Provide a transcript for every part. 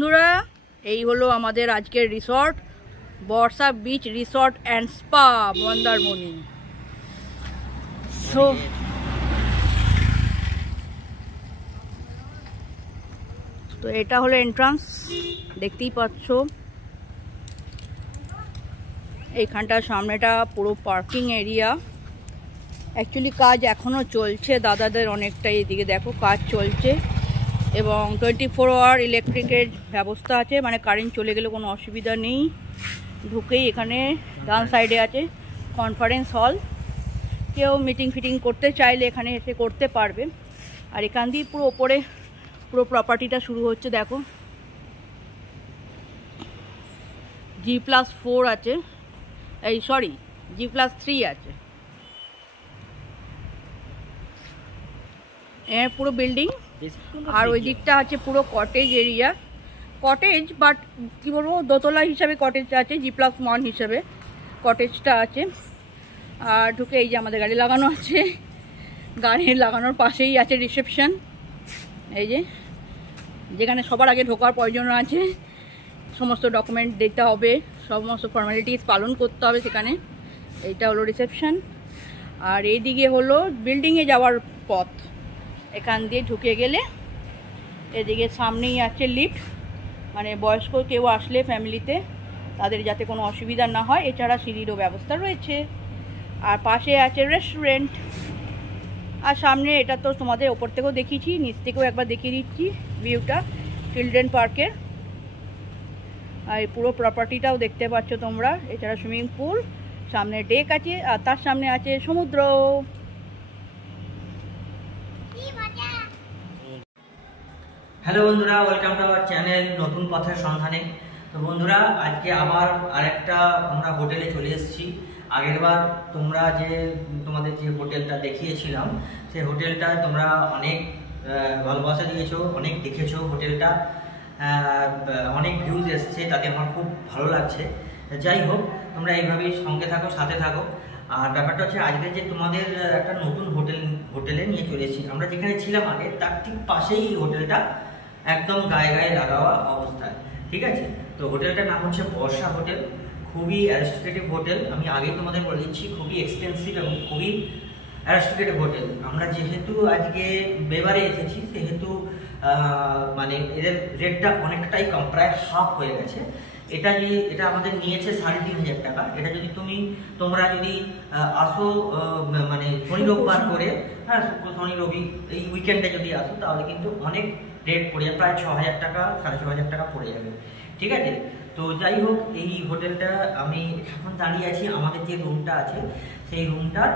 বন্ধুরা, এই হলো আমাদের আজকের resort, Barsha beach resort and spa Mandarmani. তো এটা হলো এন্ট্রান্স, দেখতেই পাচ্ছ। এইখানটা সামনেটা পুরো পার্কিং এরিয়া। অ্যাকচুয়ালি কাজ এখনও চলছে, দাদাদের অনেকটাই এদিকে দেখো কাজ চলছে, এবং 24 আওয়ার ইলেকট্রিকের ব্যবস্থা আছে, মানে কারেন্ট চলে গেলে কোনো অসুবিধা নেই। ঢুকেই এখানে ডান সাইডে আছে কনফারেন্স হল, কেউ মিটিং ফিটিং করতে চাইলে এখানে এসে করতে পারবে। আর এখান দিয়ে পুরো ওপরে পুরো প্রপার্টিটা শুরু হচ্ছে, দেখো G+4 আছে, এই সরি G+3 আছে। পুরো বিল্ডিং, আর ওই দিকটা আছে পুরো কটেজ এরিয়া। কটেজ বাট কী বলবো, দোতলা হিসাবে কটেজ আছে, G+1 হিসাবে কটেজটা আছে। আর ঢুকে এই যে আমাদের গাড়ি লাগানো আছে, গাড়ি লাগানোর পাশেই আছে রিসেপশন, এই যে যেখানে সবার আগে ঢোকার প্রয়োজন আছে, সমস্ত ডকুমেন্ট দিতে হবে, সমস্ত ফর্মালিটিস পালন করতে হবে সেখানে। এইটা হলো রিসেপশন। আর এইদিকে হলো বিল্ডিংয়ে যাওয়ার পথ, এখান দিয়ে ঢুকে গেলে এদিকে সামনেই আছে লিফট, মানে বয়স্ক কেউ আসলে ফ্যামিলিতে তাদের যাতে কোনো অসুবিধা না হয়। এছাড়া সিঁড়িরও ব্যবস্থা রয়েছে, আর পাশে আছে রেস্টুরেন্ট। আর সামনে এটা তো তোমাদের ওপর থেকেও দেখিয়েছি, নিচ থেকেও একবার দেখিয়ে দিচ্ছি ভিউটা চিলড্রেন পার্কের। আর পুরো প্রপার্টিটাও দেখতে পাচ্ছ তোমরা। এছাড়া সুইমিং পুল, সামনে ডেক আছে, আর তার সামনে আছে সমুদ্র। হ্যালো বন্ধুরা, ওয়েলকাম টু আওয়ার চ্যানেল নতুন পথের সন্ধানে। তো বন্ধুরা, আজকে আবার আরেকটা আমরা হোটেলে চলে এসেছি। আগেরবার তোমরা তোমাদের যে হোটেলটা দেখিয়েছিলাম, সেই হোটেলটা তোমরা অনেক ভালোবাসা দিয়েছো, অনেক দেখেছো। হোটেলটা অনেক ভিউজ এসছে, তাতে আমার খুব ভালো লাগছে। যাই হোক, তোমরা এইভাবেই সঙ্গে থাকো, সাথে থাকো। আর ব্যাপারটা হচ্ছে, আজকে যে তোমাদের একটা নতুন হোটেলে নিয়ে চলে এসেছি। আমরা যেখানে ছিলাম আগে, তার ঠিক পাশেই হোটেলটা, একদম গায়ে গায়ে লাগাওয়া অবস্থায়, ঠিক আছে। তো হোটেলটার নাম হচ্ছে বর্ষা হোটেল। খুবই অ্যারিস্টোক্রেটিক হোটেল, আমি আগেই তোমাদের বলে দিচ্ছি, খুবই এক্সপেন্সিভ এবং খুবই অ্যারিস্টোক্রেটিক হোটেল। আমরা যেহেতু আজকে বেবারে এসেছি, সেহেতু মানে এদের রেটটা অনেকটাই কম, প্রায় হাফ হয়ে গেছে। এটা আমাদের নিয়েছে 3,500 টাকা। এটা যদি তোমরা যদি আসো, মানে শনি রোববার করে, হ্যাঁ শুক্র শনি রবি এই উইকেন্ডে যদি আসো, তাহলে কিন্তু অনেক রেট পড়ে যাবে, প্রায় 6,000 টাকা 6,500 টাকা পড়ে যাবে, ঠিক আছে। তো যাই হোক, এই হোটেলটা আমি এখন দাঁড়িয়ে আছি, আমাদের যে রুমটা আছে সেই রুমটার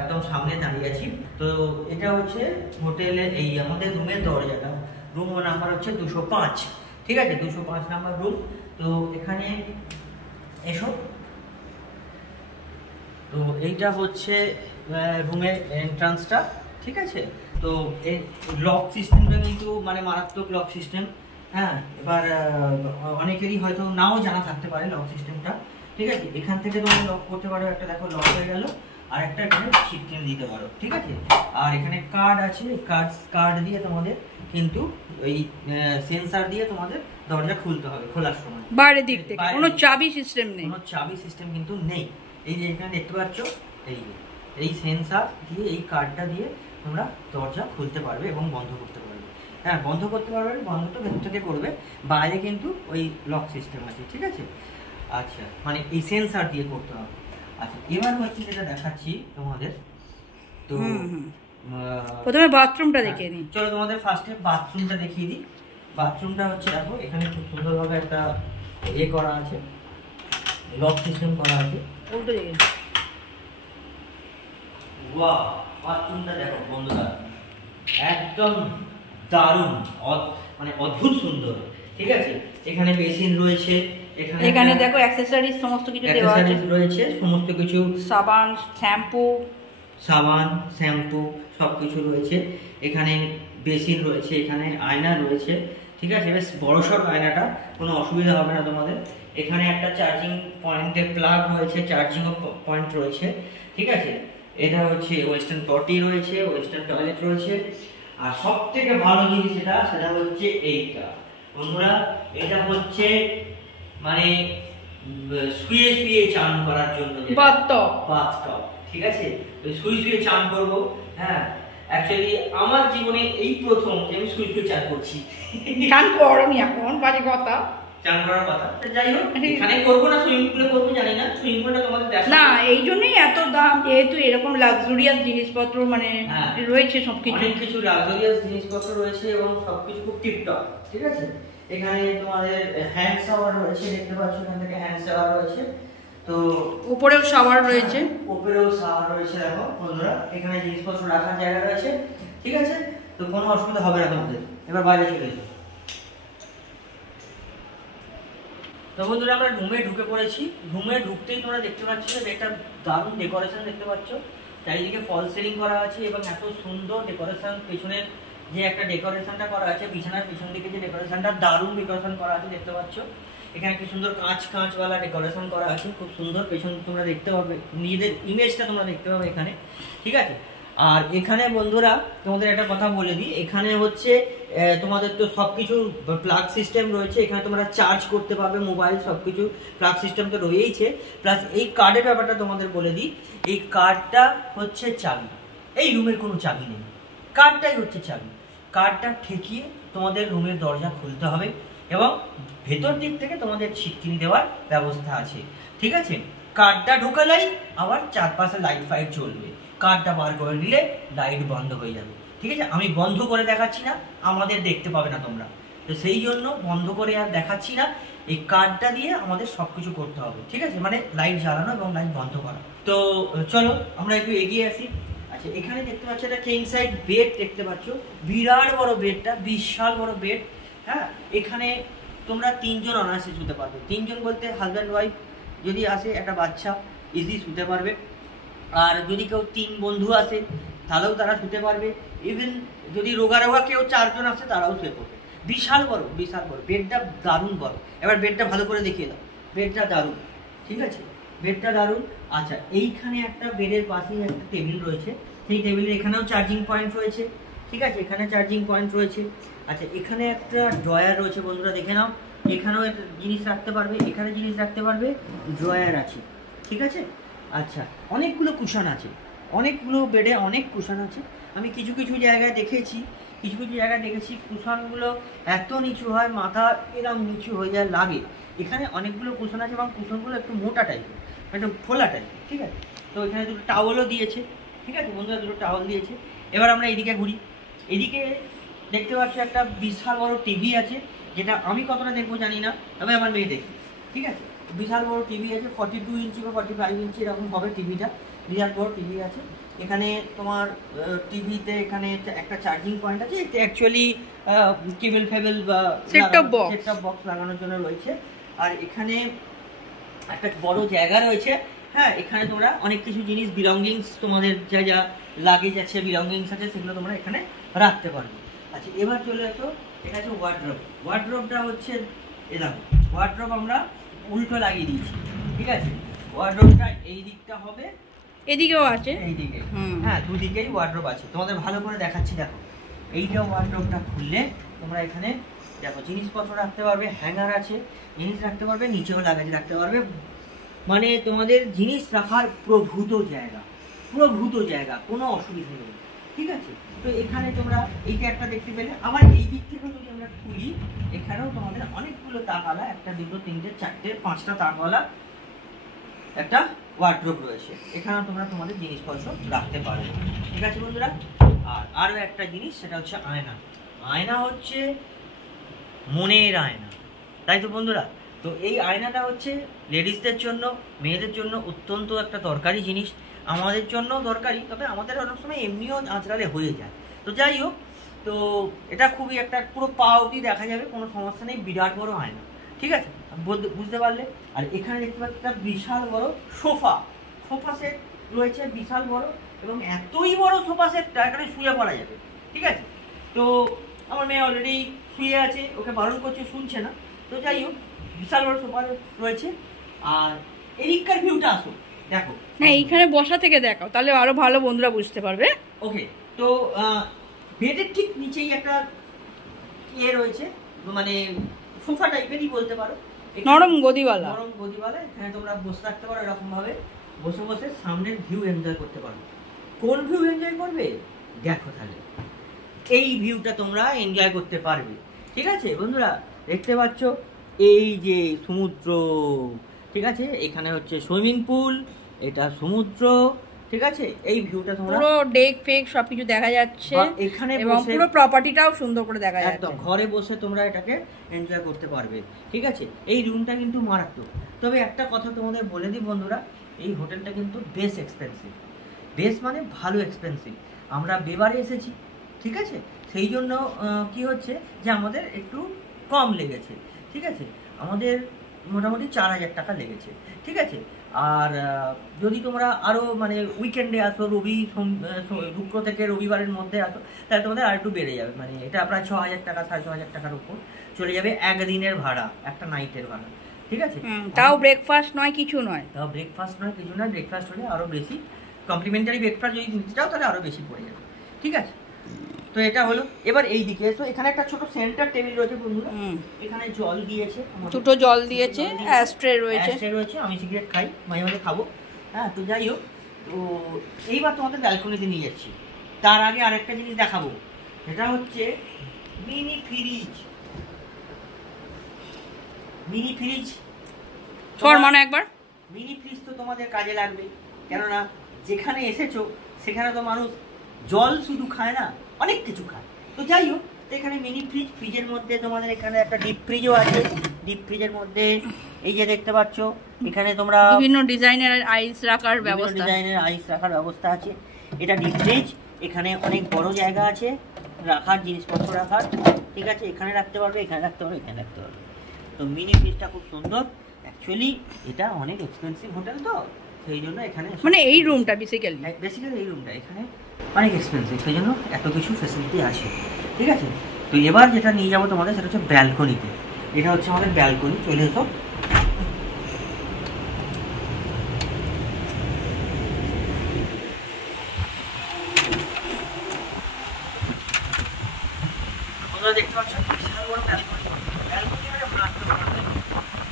একদম সামনে দাঁড়িয়ে আছি। তো এটা হচ্ছে হোটেলের এই আমাদের রুমের দরজাটা, রুম নাম্বার হচ্ছে 205, ঠিক আছে, 205 নাম্বার রুম। তো এখানে এসো। তো এইটা হচ্ছে রুমের এন্ট্রান্সটা, ঠিক আছে। তো এই লক সিস্টেমটা কিন্তু মানে মারাত্মক লক সিস্টেম, হ্যাঁ। এবার অনেকেরই হয়তো নাও জানা থাকতে পারে লক সিস্টেমটা, ঠিক আছে। এখান থেকে তোমরা লক করতে পারো, একটা দেখো লক হয়ে গেল, আর একটা এখানে চিপকে দিতে পারো, ঠিক আছে। আর এখানে কার্ড আছে, কার্ড দিয়ে তোমাদের কিন্তু ওই সেন্সর দিয়ে তোমাদের দরজা খুলতে হবে খোলার সময়। বাইরের দিক থেকে কোনো চাবি সিস্টেম নেই, কোনো চাবি সিস্টেম কিন্তু নেই। এই যে এখানে দেখতে পাচ্ছ, এই সেন্সর দিয়ে, এই কার্ডটা দিয়ে তোমরা দরজা খুলতে পারবে এবং বন্ধ করতে পারবে। হ্যাঁ, বন্ধ করতে পারবে, বন্ধটা ভেতর থেকে করবে, বাইরে কিন্তু ওই লক সিস্টেম আছে, ঠিক আছে। আচ্ছা, মানে এই সেন্সর দিয়ে করতে হবে। আচ্ছা, এবার হচ্ছে যেটা দেখাচ্ছি তোমাদের। তো প্রথমে বাথরুমটা দেখিয়ে দিই। চলো তোমাদের ফার্স্টে বাথরুমটা দেখিয়ে দিই। বাথরুমটা হচ্ছে, দেখো এখানে খুব সুন্দরভাবে একটা করা আছে, লক সিস্টেম করা আছে। উল্টো দিকে ওয়াও, বাথরুমটা দেখো বন্ধুরা, একদম দারুণ, মানে অদ্ভুত সুন্দর, ঠিক আছে। এখানে বেসিন রয়েছে, এখানে দেখো অ্যাকসেসরিজ সমস্ত কিছু দেওয়া আছে, রয়েছে সমস্ত কিছু, সাবান শ্যাম্পু সবকিছু রয়েছে। এখানে বেসিন রয়েছে, এখানে আয়না রয়েছে, ঠিক আছে। বেশ বড়সড় আয়নাটা, কোনো অসুবিধা হবে না তোমাদের। এখানে একটা চার্জিং পয়েন্টের প্লাগ রয়েছে, চার্জিং পয়েন্ট রয়েছে, ঠিক আছে। এটা হচ্ছে ওয়েস্টার্ন পটি রয়েছে, ওয়েস্টার্ন টয়লেট রয়েছে। আর সব থেকে ভালো জিনিস সেটা হচ্ছে এইটা, বন্ধুরা এটা হচ্ছে মানে শুয়ে শুয়ে চান করার জন্য বাথটব, ঠিক আছে? তো শুয়ে শুয়ে চান করব। হ্যাঁ, অ্যাকচুয়ালি আমার জীবনে এই প্রথম যে আমি শুয়ে শুয়ে চান করছি। চান করনি এখন, বাজে কথা, চান করার কথা। যাই হোক, এখানে করবো না, সুইমিং পুলে করবো, জানি না। সুইমিং পুলটা তোমাদের দেখা না, এই জন্যই এত দাম, যেহেতু এরকম লাক্সারিয়াস জিনিসপত্র মানে রয়েছে, সবকিছু অনেক কিছু লাক্সারিয়াস জিনিসপত্র রয়েছে এবং সবকিছু খুব টিপটপ, ঠিক আছে? এখানে তোমাদের হ্যান্ড শাওয়ার রয়েছে, দেখতে পাচ্ছ এখান থেকে হ্যান্ড শাওয়ার রয়েছে। তো উপরেও শাওয়ার রয়েছে, উপরেও শাওয়ার রয়েছে। দেখো বন্ধুরা, এখানে জিনিসপত্র রাখার জায়গা রয়েছে, ঠিক আছে? তো কোনো অসুবিধা হবে না তোমাদের। এবার বাইরে চলে যাও। তো বন্ধুরা, আমরা রুমে ঢুকে পড়েছি। রুমে ঢুকতেই তোমরা দেখতে পাচ্ছ যে একটা দারুণ ডেকোরেশন দেখতে পাচ্ছ। চারিদিকে ফল সিলিং করা আছে এবং এত সুন্দর ডেকোরেশন। পেছনের যে একটা ডেকোরেশনটা করা আছে, বিছানার পিছন দিকে যে ডেকোরেশনটা, দারুণ ডেকোরেশন করা আছে দেখতে পাচ্ছ। এখানে কি সুন্দর কাঁচওয়ালা ডেকোরেশন করা আছে, খুব সুন্দর। পেছন তোমরা দেখতে পাবে, নিজেদের ইমেজটা তোমরা দেখতে পাবে এখানে, ঠিক আছে? আর এখানে বন্ধুরা তোমাদের একটা কথা বলে দিই, এখানে হচ্ছে তোমাদের তো সবকিছু প্লাগ সিস্টেম রয়েছে। এখানে তোমরা চার্জ করতে পারবে মোবাইল, সবকিছু প্লাগ সিস্টেম তো রয়েইছে। প্লাস এই কার্ডের ব্যাপারটা তোমাদের বলে দিই, এই কার্ডটা হচ্ছে চাবি। এই রুমের কোনো চাবি নেই, কার্ডটাই হচ্ছে চাবি। কার্ডটা ঠেকিয়ে তোমাদের রুমের দরজা খুলতে হবে এবং ভেতর দিক থেকে তোমাদের ছিটকিনি দেওয়ার ব্যবস্থা আছে, ঠিক আছে? কার্ডটা ঢোকালেই আবার চারপাশে লাইট ফাইট জ্বলবে। কার্ডটা বার করে নিলে লাইট বন্ধ হয়ে যাবে, ঠিক আছে? আমি বন্ধ করে দেখাচ্ছি না, আমাদের দেখতে পাবে না তোমরা, তো সেই জন্য বন্ধ করে আর দেখাচ্ছি না। এই কার্ডটা দিয়ে আমাদের সবকিছু করতে হবে, ঠিক আছে? মানে লাইট জ্বালানো এবং লাইট বন্ধ করা। তো চলো আমরা একটু এগিয়ে আসি। আচ্ছা, এখানে দেখতে পাচ্ছ একটা কিং সাইজ বেড দেখতে পাচ্ছ, বিরাট বড় বেডটা, বিশাল বড় বেড। হ্যাঁ, এখানে তোমরা 3 জন অনায়াসে শুতে পারবে। 3 জন বলতে হাজব্যান্ড ওয়াইফ যদি আসে, একটা বাচ্চা ইজি শুতে পারবে। আর যদি কেউ 3 বন্ধু আসে তাহলেও তারা শুতে পারবে। ইভেন যদি রোগা কেউ 4 জন আসে তারাও শুয়ে পড়বে। বিশাল বড়, বিশাল বড় বেডটা, দারুণ বড়। এবার বেডটা ভালো করে দেখিয়ে দাও। বেডটা দারুণ, ঠিক আছে? বেডটা দারুণ। আচ্ছা, এইখানে একটা বেডের পাশেই একটা টেবিল রয়েছে, সেই টেবিলের এখানেও চার্জিং পয়েন্ট রয়েছে, ঠিক আছে? এখানে চার্জিং পয়েন্ট রয়েছে। আচ্ছা, এখানে একটা ড্রয়ার রয়েছে, বন্ধুরা দেখে নাও। এখানেও জিনিস রাখতে পারবে, এখানে জিনিস রাখতে পারবে, ড্রয়ার আছে, ঠিক আছে? আচ্ছা, অনেকগুলো কুশন আছে, অনেকগুলো বেডে অনেক কুশন আছে। আমি কিছু কিছু জায়গায় দেখেছি, কুশনগুলো এত নিচু হয়, মাথা এরকম নিচু হয়ে যায়, লাগে। এখানে অনেকগুলো কুশন আছে এবং কুশনগুলো একটু মোটা টাইপের, একটু খোলা টাইপের, ঠিক আছে? তো এখানে দুটো টাওয়ালও দিয়েছে, ঠিক আছে বন্ধুরা? দুটো টাওয়াল দিয়েছে। এবার আমরা এদিকে ঘুরি। এদিকে দেখতে পাচ্ছ একটা বিশাল বড় টিভি আছে, যেটা আমি কতটা দেখবো জানি না, তবে আমার মেয়ে দেখি, ঠিক আছে? বিশাল বড় টিভি আছে, 42 ইঞ্চি বা 45 ইঞ্চি এরকম হবে টিভিটা, বিশাল বড় টিভি আছে। এখানে তোমার টিভিতে এখানে একটা চার্জিং পয়েন্ট আছে, এটা অ্যাকচুয়ালি কেবল ফেবল বা সেট টপ বক্স লাগানোর জন্য রয়েছে। আর এখানে একটা বড় জায়গা রয়েছে। হ্যাঁ, এখানে তোমরা অনেক কিছু জিনিস, বিলঙ্গিংস, তোমাদের যা যা লাগেজ আছে, বিলঙ্গিংস আছে, সেগুলো তোমরা এখানে রাখতে পারবে। আচ্ছা, এবার চলে আসো, এটা হচ্ছে ওয়ার্ড্রোব। ওয়ার্ড্রোবটা হচ্ছে এরকম, ওয়ার্ড্রোব আমরা উল্টো লাগিয়ে দিয়েছি, ঠিক আছে? ওয়ার্ড্রোবটা এই দিকটা হবে, এদিকেও আছে, এইদিকে, হ্যাঁ, দুদিকেই ওয়ার্ড্রোব আছে। তোমাদের ভালো করে দেখাচ্ছি, দেখো। এইটা ওয়ার্ড্রোবটা খুললে তোমরা এখানে দেখো জিনিসপত্র রাখতে পারবে, হ্যাঙ্গার আছে, জিনিস রাখতে পারবে, নিচেও লাগেজ রাখতে পারবে। মানে তোমাদের জিনিস রাখার প্রভূত জায়গা, কোনো অসুবিধা নেই, ঠিক আছে? তো এখানে তোমরা এইটা একটা দেখতে পেলে। আবার এই দিক থেকে যদি আমরা খুলি, এখানেও তোমাদের অনেকগুলো তাকওয়ালা, 1 2 3 4 5টা তাকওয়ালা একটা ওয়ার্ড্রোব রয়েছে। এখানে তোমরা তোমাদের জিনিসপত্র রাখতে পারবে, ঠিক আছে বন্ধুরা? আর আরও একটা জিনিস, সেটা হচ্ছে আয়না। আয়না হচ্ছে মনের আয়না, তাই তো বন্ধুরা? তো এই আয়নাটা হচ্ছে লেডিসদের জন্য, মেয়েদের জন্য অত্যন্ত একটা দরকারি জিনিস। আমাদের জন্য দরকারি, তবে আমাদের অনেক সময় এমনিও আঁচড়ালে হয়ে যায়। তো যাই হোক, তো এটা খুবই একটা পুরো পা অবধি দেখা যাবে, কোনো সমস্যা নেই। বিরাট বড় আয়না, ঠিক আছে? বুঝতে পারলে? আর এখানে দেখতে পাচ্ছি একটা বিশাল বড় সোফা সেট রয়েছে, বিশাল বড়, এবং এতই বড় সোফা সেটটা এখানে শুয়ে পড়া যাবে, ঠিক আছে? তো আমার মেয়ে অলরেডি শুয়ে আছে, ওকে বারণ করছে, শুনছে না। তো যাই হোক, বিশাল বড় সোফা রয়েছে। আর এদিককার ভিউটা আসো, দেখো না, এইখানে বসা থেকে দেখাও, তাহলে আরো ভালো বন্ধুরা বুঝতে পারবে। ওকে, তো বেডের ঠিক নিচেই একটা ইয়ে রয়েছে, মানে সোফা টাইপেরই বলতে পারো, নরম গদিওয়ালা। এখানে তোমরা বসে থাকতে পারো, এরকম ভাবে বসে বসে সামনের ভিউ এনজয় করতে পারো। কোন ভিউ এনজয় করবে দেখো, তাহলে এই ভিউটা তোমরা এনজয় করতে পারবে। ঠিক আছে বন্ধুরা, দেখতে পাচ্ছ এই যে সমুদ্র, ঠিক আছে, এখানে হচ্ছে সুইমিং পুল, এটা সমুদ্র, ঠিক আছে, এই ভিউটা তোমরা পুরো ডেক ফেক সবকিছু দেখা যাচ্ছে এখানে, এবং পুরো প্রপার্টিটাও সুন্দর করে দেখা যাচ্ছে। একদম ঘরে বসে তোমরা এটাকে এনজয় করতে পারবে। ঠিক আছে, এই রুমটা কিন্তু মারাত্মক। তবে একটা কথা তোমাদের বলে দিই বন্ধুরা, এই হোটেলটা কিন্তু বেশ এক্সপেন্সিভ, বেশ মানে ভালো এক্সপেন্সিভ। আমরা বেবারে এসেছি, ঠিক আছে, সেই জন্য কি হচ্ছে যে আমাদের একটু কম লেগেছে। ঠিক আছে, আমাদের মোটামুটি 4000 টাকা লেগেছে। ঠিক আছে, আর যদি তোমরা আরও মানে উইকেন্ডে আসো, শুক্র থেকে রবিবারের মধ্যে আসো, তাহলে তোমাদের আর একটু বেড়ে যাবে, মানে এটা প্রায় 6000 টাকা 6500 টাকার উপর চলে যাবে একদিনের ভাড়া, একটা নাইটের ভাড়া। ঠিক আছে, তাও ব্রেকফাস্ট নয় কিছু নয়, ব্রেকফাস্ট হলে আরও বেশি, কমপ্লিমেন্টারি ব্রেকফাস্ট যদি নিতে চাও তাহলে আরও বেশি পড়ে যাবে। ঠিক আছে, তো এটা হলো। এবার এই দিকে এসো, এখানে একটা ছোট সেন্টার টেবিল রয়েছে বন্ধুরা, এখানে জল দিয়েছে, দুটো জল দিয়েছে, অ্যাস্ট্রে রয়েছে, আমি সিগারেট খাই, মাঝে মাঝে খাবো। হ্যাঁ, তো যাই হোক, তো এইবার তোমাদের ব্যালকনিতে নিয়ে যাচ্ছি। তার আগে আরেকটা জিনিস দেখাবো, এটা হচ্ছে মিনি ফ্রিজ। মানে একবার মিনি ফ্রিজ তো তোমাদের কাজে লাগবে, কেননা যেখানে এসেছো সেখানে তো মানুষ জল শুধু খায় না, অনেক কিছু খায়। তো যাই হোক, এখানে মিনি ফ্রিজের মধ্যে তোমাদের এখানে একটা ডিপ ফ্রিজও আছে। ডিপ ফ্রিজের মধ্যে এই যে দেখতে পাচ্ছ, এখানে তোমরা বিভিন্ন ডিজাইনের আইস রাখার ব্যবস্থা আছে। এটা ডিপ ফ্রিজ, এখানে অনেক বড় জায়গা আছে রাখার, জিনিসপত্র রাখার। ঠিক আছে, এখানে রাখতে পারবে, এখানে রাখতে পারবে, এখানে রাখতে পারবে। তো মিনি ফ্রিজটা খুব সুন্দর। অ্যাকচুয়ালি এটা অনেক এক্সপেন্সিভ হোটেল, তো সেই জন্য এখানে মানে এই রুমটা বেসিক্যালি এই রুমটা এখানে অনেক এক্সপেন্সিভ, সেই জন্য এত কিছু ফ্যাসিলিটি আছে। ঠিক আছে, তো এবার যেটা নিয়ে যাবো তোমাদের সেটা হচ্ছে ব্যালকনিতে। এটা হচ্ছে আমাদের ব্যালকনি, চলে এসো। দেখতে পাচ্ছ বিশাল বড় ব্যালকনি,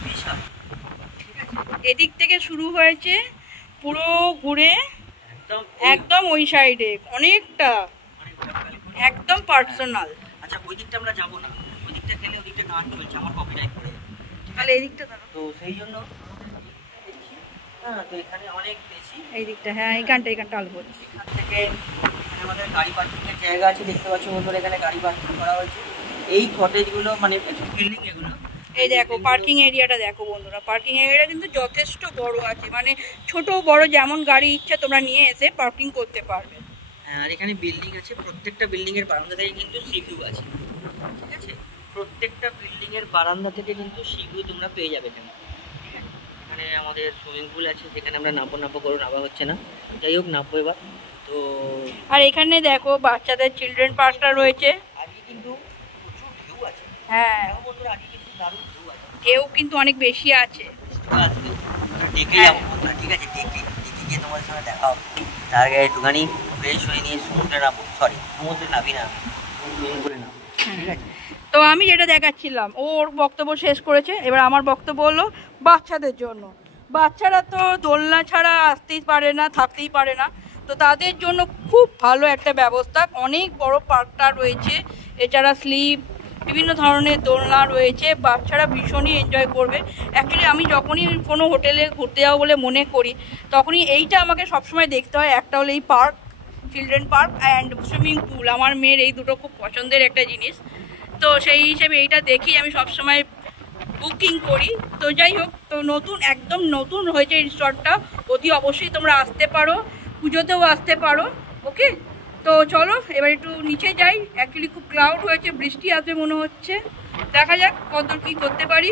বিশাল। এদিক থেকে শুরু হয়েছে পুরো ঘুরে একদম ওই সাইডে অনেকটা, একদম পার্সোনাল। আচ্ছা, ওই দিকটা আমরা যাবো না, ওই দিকটা গেলে ওই দিকটা গান চলছে, আমার কপিরাইট পড়ে যাবে। তাহলে এই দিকটা দাও, তো সেই জন্য তো এখানে অনেক বেশি এই দিকটা, হ্যাঁ এইখানটা অল্প। এখান থেকে এখানে আমাদের গাড়ি পার্কিংয়ের জায়গা আছে, দেখতে পাচ্ছ বন্ধুরা, এখানে গাড়ি পার্কিং করা হয়েছে। এই কটেজগুলো মানে বিল্ডিং, এগুলো এই দেখো পার্কিং এরিয়াটা দেখো বন্ধুরা, পার্কিং এরিয়াটা কিন্তু যথেষ্ট বড় আছে, মানে ছোট বড় যেমন গাড়ি ইচ্ছা তোমরা নিয়ে এসে পার্কিং করতে পারবে। আর এখানে বিল্ডিং আছে, প্রত্যেকটা বিল্ডিং এর বারান্দা থেকে কিন্তু সি ভিউ আছে। ঠিক আছে, প্রত্যেকটা বিল্ডিং এর বারান্দা থেকে কিন্তু সি ভিউ তোমরা পেয়ে যাবে। এখানে আমাদের সুইমিং পুল আছে, যেখানে আমরা নাবো করে নামা হচ্ছে না, যাই হোক নামবো এবার। তো আর এখানে দেখো বাচ্চাদের চিলড্রেন পার্কটা রয়েছে, আজকে কিন্তু প্রচুর ভিউ আছে। হ্যাঁ বন্ধুরা, আজকে কিন্তু দারুণ ভিউ আছে, ঢেউ কিন্তু অনেক বেশি আছে। ডেকে যাবো বন্ধুরা, ঠিক আছে, ডেকে গিয়ে তোমাদের সঙ্গে দেখা হবে। তার আগে একটুখানি ফ্রেশ হয়ে নিয়ে সমুদ্রে নাবি না, সুইমিং পুলে নামবো। ঠিক আছে, তো আমি যেটা দেখাচ্ছিলাম, ওর বক্তব্য শেষ করেছে, এবার আমার বক্তব্য হলো বাচ্চাদের জন্য। বাচ্চারা তো দোলনা ছাড়া আসতেই পারে না, থাকতেই পারে না, তো তাদের জন্য খুব ভালো একটা ব্যবস্থা, অনেক বড় পার্কটা রয়েছে, এছাড়া স্লিপ, বিভিন্ন ধরনের দোলনা রয়েছে, বাচ্চারা ভীষণই এনজয় করবে। অ্যাকচুয়ালি আমি যখনই কোনো হোটেলে ঘুরতে যাবো বলে মনে করি, তখনই এইটা আমাকে সবসময় দেখতে হয়। একটা হলো এই park, children park and swimming pool, আমার মেয়ের এই দুটো খুব পছন্দের একটা জিনিস, তো সেই হিসেবে এইটা দেখি আমি সবসময় বুকিং করি। তো যাই হোক, তো একদম নতুন হয়েছে এই রিসর্টটা, অতি অবশ্যই তোমরা আসতে পারো, পুজোতেও আসতে পারো। ওকে, তো চলো এবার একটু নিচে যাই। অ্যাকচুয়ালি খুব ক্লাউড হয়েছে, বৃষ্টি আসবে মনে হচ্ছে, দেখা যাক কত কী করতে পারি।